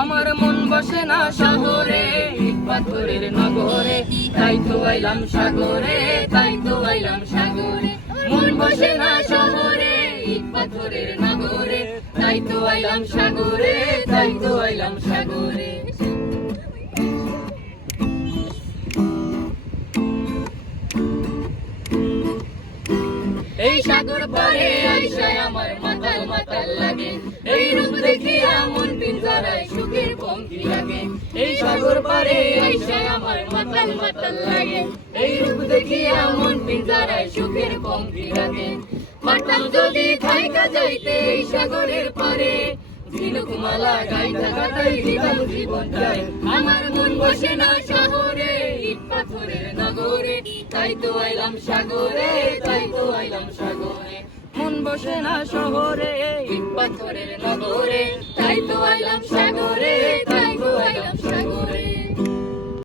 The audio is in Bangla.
আমার মন বসে না শহরে, ইট পাথরের নগরে, তাই তো আইলাম সাগরে, তাই তো আইলাম সাগরে। মন বসে না শহরে, ইট পাথরের নগরে, তাই তো আইলাম সাগরে, তাই তো আইলাম সাগরে। এই সাগর পারে আইসায় আমার মাতাল মাতাল লাগে, এই রূপ দেখিয়া মন পিঞ্জরায় সুখের পঙ্খী লাগে। এই সাগর পারে আইসায় আমার মাতাল মাতাল লাগে, এই রূপ দেখিয়া মন পিঞ্জরায় সুখের পঙ্খী লাগে। পারতাম যদি থাইকা যাইতে এই সাগরের পারে, ঝিনুকমালা গাইতা গাইতাই দিতাম জীবনটায়। আমার মন বসে না শহরে, ইট পাথরের নগরে, তাই তো আইলাম সাগরে, তাই তো আইলাম সাগরে। মন বসে না শহরে, ইট পাথরের নগরে, তাই তো আইলাম সাগরে।